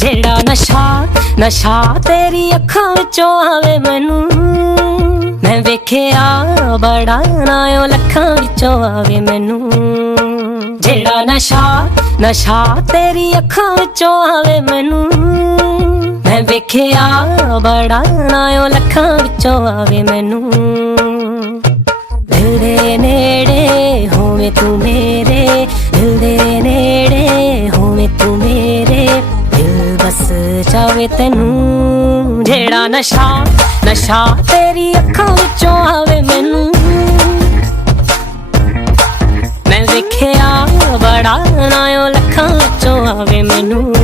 ਜਿਹੜਾ ਨਸ਼ਾ ਤੇਰੀ ਅੱਖਾਂ ਵਿੱਚੋਂ ਆਵੇ ਮੈਨੂੰ। ਮੈਂ ਵੇਖਿਆ ਬੜਾ ਨਾ ਓ ਲੱਖਾਂ ਵਿੱਚੋਂ ਆਵੇ ਮੈਨੂੰ। ਜਿਹੜਾ ਨਸ਼ਾ ਤੇਰੀ ਅੱਖਾਂ ਵਿੱਚੋਂ ਆਵੇ ਮੈਨੂੰ। ਮੈਂ ਵੇਖਿਆ ਬੜਾ ਨਾ ਓ ਲੱਖਾਂ ਵਿੱਚੋਂ ਆਵੇ ਮੈਨੂੰ। ਦਿਲ ਦੇ ਨੇੜੇ ਹੋਵੇਂ ਤੂੰ ਮੇਰੇ, ਦਿਲ ਦੇ ਨੇੜੇ ਹੋਵੇਂ ਤੂੰ ਮੇਰੇ, ਦਿਲ ਬਸ ਚਾਵੇ ਤੈਨੂੰ। ਜਿਹੜਾ ਨਸ਼ਾ ਤੇਰੀ ਅੱਖਾਂ ਵਿੱਚੋਂ ਆਵੇ ਮੈਨੂੰ। ਮੈਂ ਵੇਖਿਆ ਬੜਾ ਨਾ ਓ ਲੱਖਾਂ ਵਿੱਚੋਂ ਆਵੇ ਮੈਨੂੰ।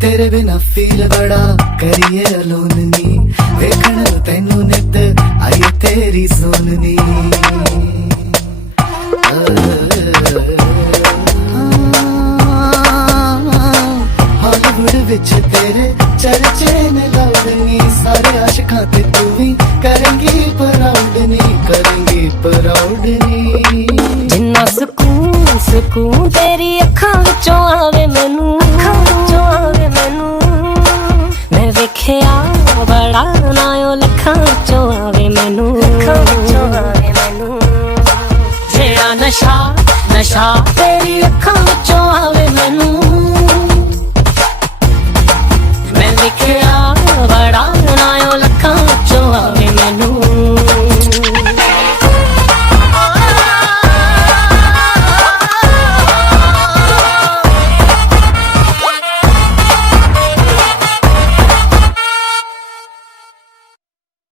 तेरे बिना फील बड़ा करिए अलोननी, देखण तैनू नित आई तेरी सोननी। हॉलीवुड विच तेरे चर्चे ने लाउडनी, सारे आशिकां ते तू भी करेंगी प्राउडनी, करेंगी प्राउडनी। जिन्ना सुकून तेरी अखां विचों आवे मैनू।